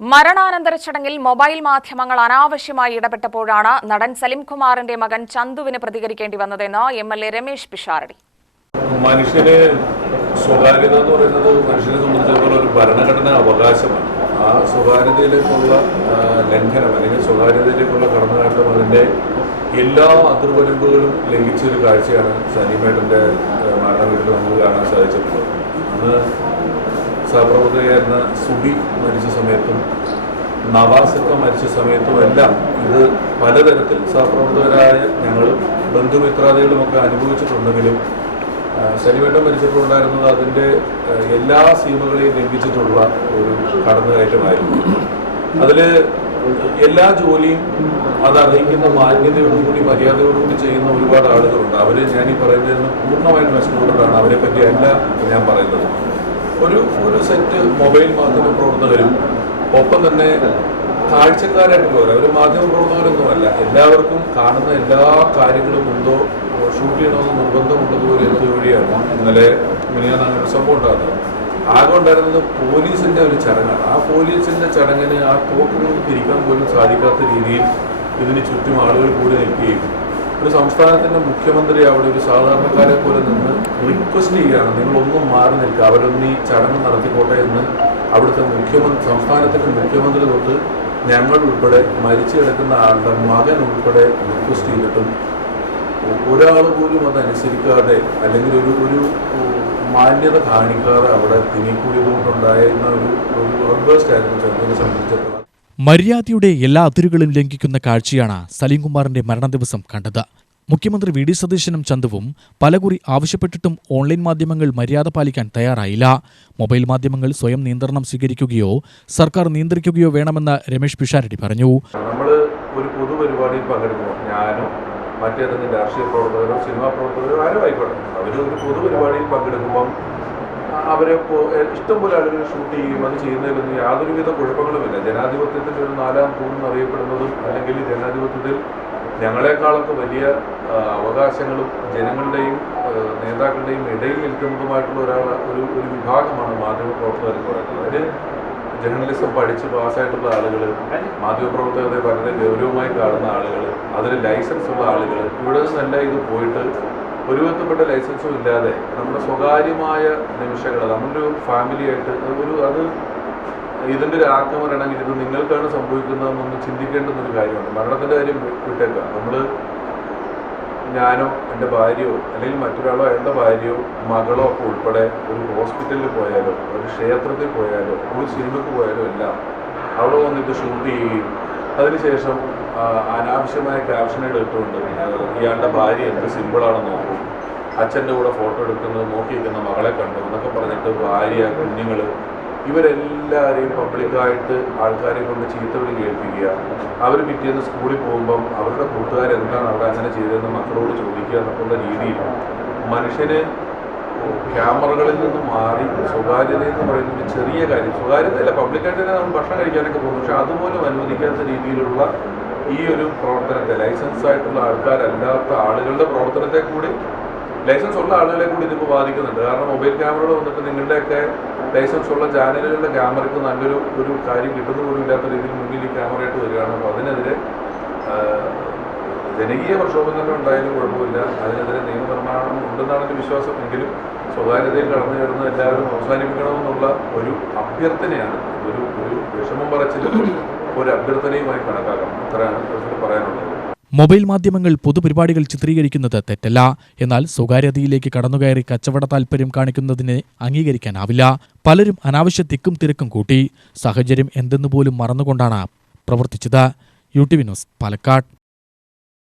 മരണാനന്തര ചടങ്ങിൽ മൊബൈൽ മാധ്യമങ്ങൾ അനാവശ്യമായി ഇടപെട്ടപ്പോഴാണ് നടൻ സലിംകുമാറിന്റെ മകൻ ചന്തുവിന് പ്രതികരിക്കേണ്ടി വന്നതെന്ന് എംഎൽഎ രമേശ് പിഷാരടി. മനുഷ്യന് സ്വകാര്യത എന്ന് പറയുന്നത് മനുഷ്യനെ സംബന്ധിച്ചിടത്തോളം ഒരു ഭരണഘടനാ അവകാശമാണ്. ആ സ്വകാര്യതയിലേക്കുള്ള ലംഘനം അല്ലെങ്കിൽ സ്വകാര്യതയിലേക്കുള്ള കടന്നുകയറ്റം അതിൻ്റെ എല്ലാ അതിർവരമ്പുകളും ലംഘിച്ചൊരു കാഴ്ചയാണ് സലീമേട്ടൻ്റെ മരണ വീട്ടിൽ നമുക്ക് കാണാൻ സാധിച്ചിട്ടുള്ളത്. അന്ന് സഹപ്രവർത്തകയായിരുന്ന സുബി മരിച്ച സമയത്തും നവാസൊക്കെ മരിച്ച സമയത്തും എല്ലാം ഇത് പലതരത്തിൽ സഹപ്രവർത്തകരായ ഞങ്ങളും ബന്ധുമിത്രാദികളുമൊക്കെ അനുഭവിച്ചിട്ടുണ്ടെങ്കിലും സലീമേട്ടൻ മരിച്ചപ്പോൾ ഉണ്ടായിരുന്നത് അതിൻ്റെ എല്ലാ സീമകളെയും ലംഘിച്ചിട്ടുള്ള ഒരു കടന്നുകയറ്റമായിരുന്നു. അതിൽ എല്ലാ ജോലിയും അതർഹിക്കുന്ന മാന്യതയോടുകൂടി മര്യാദയോടുകൂടി ചെയ്യുന്ന ഒരുപാട് ആളുകളുണ്ട്. അവർ ഞാനീ പറയുന്നതിൽ നിന്ന് പൂർണ്ണമായിട്ട് മെച്ചപ്പെട്ടതാണ്. അവരെ പറ്റിയല്ല ഞാൻ പറയുന്നത്. ഒരു സെറ്റ് മൊബൈൽ മാധ്യമ പ്രവർത്തകരും ഒപ്പം തന്നെ കാഴ്ചക്കാരായിട്ടുള്ളവർ, അവർ മാധ്യമ പ്രവർത്തകരൊന്നുമല്ല. എല്ലാവർക്കും കാണുന്ന എല്ലാ കാര്യങ്ങളും എന്തോ ഷൂട്ട് ചെയ്യണമെന്ന് നിർബന്ധമുള്ളതുപോലെ എന്ത് വഴിയാണ് ഇന്നലെ മിനിയാന്ന് അങ്ങനെ ഒരു സംഭവം ഉണ്ടാകുന്നത്. ആകെ ഉണ്ടായിരുന്നത് പോലീസിൻ്റെ ഒരു ചടങ്ങാണ്. ആ പോലീസിൻ്റെ ചടങ്ങിന് ആ തോക്കിൽ തിരിക്കാൻ പോലും സാധിക്കാത്ത രീതിയിൽ ഇതിന് ചുറ്റും ആളുകൾ കൂടി നിൽക്കുകയും ഒരു സംസ്ഥാനത്തിൻ്റെ മുഖ്യമന്ത്രി അവിടെ ഒരു സാധാരണക്കാരെ പോലെ നിന്ന് റിക്വസ്റ്റ് ചെയ്യുകയാണ്, നിങ്ങളൊന്നും മാറി നിൽക്കുക, അവരൊന്ന് ഈ ചടങ്ങ് നടത്തിക്കോട്ടെ എന്ന് അവിടുത്തെ സംസ്ഥാനത്തിൻ്റെ മുഖ്യമന്ത്രി തൊട്ട് ഞങ്ങൾ ഉൾപ്പെടെ മരിച്ചു കിടക്കുന്ന ആളുടെ മകൻ ഉൾപ്പെടെ റിക്വസ്റ്റ് ചെയ്തിട്ടും ഒരാൾ പോലും അതനുസരിക്കാതെ അല്ലെങ്കിൽ ഒരു മാന്യത കാണിക്കാതെ അവിടെ തിങ്ങിക്കൂടിയതുകൊണ്ടുണ്ടായിരുന്ന ഒരു ഔട്ട്ബേസ്റ്റ് ആയിരുന്നു ചന്ദ്രനെ സംബന്ധിച്ചിടത്തോളം. മര്യാദയുടെ എല്ലാ അതിരുകളും ലംഘിക്കുന്ന കാഴ്ചയാണ് സലീംകുമാറിന്റെ മരണദിവസം കണ്ടത്. മുഖ്യമന്ത്രി വി ഡി സതീശനും ചന്തുവും പലകുറി ആവശ്യപ്പെട്ടിട്ടും ഓൺലൈൻ മാധ്യമങ്ങൾ മര്യാദ പാലിക്കാൻ തയ്യാറായില്ല. മൊബൈൽ മാധ്യമങ്ങൾ സ്വയം നിയന്ത്രണം സ്വീകരിക്കുകയോ സർക്കാർ നിയന്ത്രിക്കുകയോ വേണമെന്ന് രമേശ് പിഷാരടി പറഞ്ഞു. നമ്മൾ ഒരു പൊതുപരിപാടിയിൽ പങ്കെടുക്കുമ്പോൾ ഞാനോ മറ്റേതെങ്കിലും രാഷ്ട്രീയ പ്രവർത്തകരോ സിനിമാ പ്രവർത്തകരോ ആരോ ആയിക്കോട്ടെ, അവർ ഒരു പൊതുപരിപാടിയിൽ പങ്കെടുക്കുമ്പം അവരെ ഇഷ്ടംപോലെ ആളുകൾ ഷൂട്ട് ചെയ്യുകയും അത് ചെയ്യുന്നതിലൊന്നും യാതൊരുവിധ കുഴപ്പങ്ങളുമില്ല. ജനാധിപത്യത്തിൻ്റെ ഒരു നാലാം തൂണെന്ന് അറിയപ്പെടുന്നതും അല്ലെങ്കിൽ ജനാധിപത്യത്തിൽ ഞങ്ങളെക്കാളൊക്കെ വലിയ അവകാശങ്ങളും ജനങ്ങളുടെയും നേതാക്കളുടെയും ഇടയിൽ നിൽക്കുന്നതുമായിട്ടുള്ള ഒരു വിഭാഗമാണ് മാധ്യമപ്രവർത്തകർ എന്ന് പറയുന്നത്. അതിന് ജേർണലിസം പഠിച്ച് പാസ്സായിട്ടുള്ള ആളുകൾ, മാധ്യമപ്രവർത്തകരെ വളരെ ഗൗരവമായി കാണുന്ന ആളുകൾ, അതിൽ ലൈസൻസ് ഉള്ള ആളുകൾ, ഇവിടെ നിന്നല്ല ഇത് പോയിട്ട് ഒരു വിധപ്പെട്ട ലൈസൻസും ഇല്ലാതെ നമ്മുടെ സ്വകാര്യമായ നിമിഷങ്ങൾ നമ്മളൊരു ഫാമിലിയായിട്ട് അത് ഇതിൻ്റെ ഒരു ആക്രമണമെങ്കിൽ ഇത് നിങ്ങൾക്കാണ് സംഭവിക്കുന്നതെന്നൊന്ന് ചിന്തിക്കേണ്ടുന്നൊരു കാര്യമാണ്. മരണത്തിൻ്റെ കാര്യം വിട്ടേക്കുക. ഞാനോ എൻ്റെ ഭാര്യയോ അല്ലെങ്കിൽ മറ്റൊരാളോ അയാളുടെ ഭാര്യയോ മകളോ ഒക്കെ ഉൾപ്പെടെ ഒരു ഹോസ്പിറ്റലിൽ പോയാലോ ഒരു ക്ഷേത്രത്തിൽ പോയാലോ ഒരു സിനിമയ്ക്ക് പോയാലോ എല്ലാം അവിടെ വന്നിട്ട് ഷൂട്ട് ചെയ്യുകയും അതിനുശേഷം അനാവശ്യമായ ക്യാപ്ഷനുകൾ ഇട്ടുകൊണ്ട് ഇയാളുടെ ഭാര്യ എന്ത് സിമ്പിളാണെന്ന് നോക്കും, അച്ഛൻ്റെ കൂടെ ഫോട്ടോ എടുക്കുന്നത് നോക്കിയിരിക്കുന്ന മകളെ കണ്ടു എന്നൊക്കെ പറഞ്ഞിട്ട് ഭാര്യ, കുഞ്ഞുങ്ങൾ ഇവരെല്ലാവരെയും പബ്ലിക്കായിട്ട് ആൾക്കാരെ കൊണ്ട് ചീത്തവിളി കേൾപ്പിക്കുക. അവർ പിറ്റേന്ന് സ്കൂളിൽ പോകുമ്പം അവരുടെ കൂട്ടുകാരെന്താണ് അവിടെ അങ്ങനെ ചെയ്തതെന്ന് മക്കളോട് ചോദിക്കുക എന്നൊക്കെയുള്ള രീതിയിൽ മനുഷ്യന് ക്യാമറകളിൽ നിന്ന് മാറി സ്വകാര്യത എന്ന് പറയുന്നത് ചെറിയ കാര്യം, സ്വകാര്യതയല്ല, പബ്ലിക്കായിട്ട് തന്നെ നമ്മൾ ഭക്ഷണം കഴിക്കാനൊക്കെ പോകുന്നു, പക്ഷെ അതുപോലും അനുവദിക്കാത്ത രീതിയിലുള്ള ഈ ഒരു പ്രവർത്തനത്തെ, ലൈസൻസ് ആയിട്ടുള്ള ആൾക്കാരല്ലാത്ത ആളുകളുടെ പ്രവർത്തനത്തെ കൂടി, ലൈസൻസ് ഉള്ള ആളുകളെ കൂടി ഇതിപ്പോൾ ബാധിക്കുന്നുണ്ട്. കാരണം മൊബൈൽ ക്യാമറകൾ വന്നിട്ട് നിങ്ങളുടെയൊക്കെ ലൈസൻസ് ഉള്ള ചാനലുകളുടെ ക്യാമറയ്ക്ക് നല്ലൊരു കാര്യം കിട്ടുന്ന പോലും ഇല്ലാത്ത രീതിയിൽ മുന്നിൽ ഈ ക്യാമറയായിട്ട് വരികയാണ്. അപ്പോൾ അതിനെതിരെ ജനകീയ പ്രക്ഷോഭം തന്നെ ഉണ്ടായാലും കുഴപ്പമില്ല, അതിനെതിരെ നിയമനിർമ്മാണം ഉണ്ടെന്നാണ് എൻ്റെ വിശ്വാസം. എങ്കിലും സ്വകാര്യതയിൽ കടന്നു കയറുന്ന എല്ലാവരും അവസാനിപ്പിക്കണമെന്നുള്ള ഒരു അഭ്യർത്ഥനയാണ്, ഒരു വിഷമം പറച്ചിലും ഒരു അഭ്യർത്ഥനയുമായി കണക്കാക്കണം. അത്രയാണ് പറയാനുള്ളത്. മൊബൈൽ മാധ്യമങ്ങൾ പൊതുപരിപാടികൾ ചിത്രീകരിക്കുന്നത് തെറ്റല്ല. എന്നാൽ സ്വകാര്യതയിലേക്ക് കടന്നുകയറി കച്ചവട താൽപര്യം കാണിക്കുന്നതിനെ അംഗീകരിക്കാനാവില്ല. പലരും അനാവശ്യ തിക്കും തിരക്കും കൂട്ടി സാഹചര്യം എന്തെന്നുപോലും മറന്നുകൊണ്ടാണ് പ്രവർത്തിച്ചത്. UTV news, Palakkad.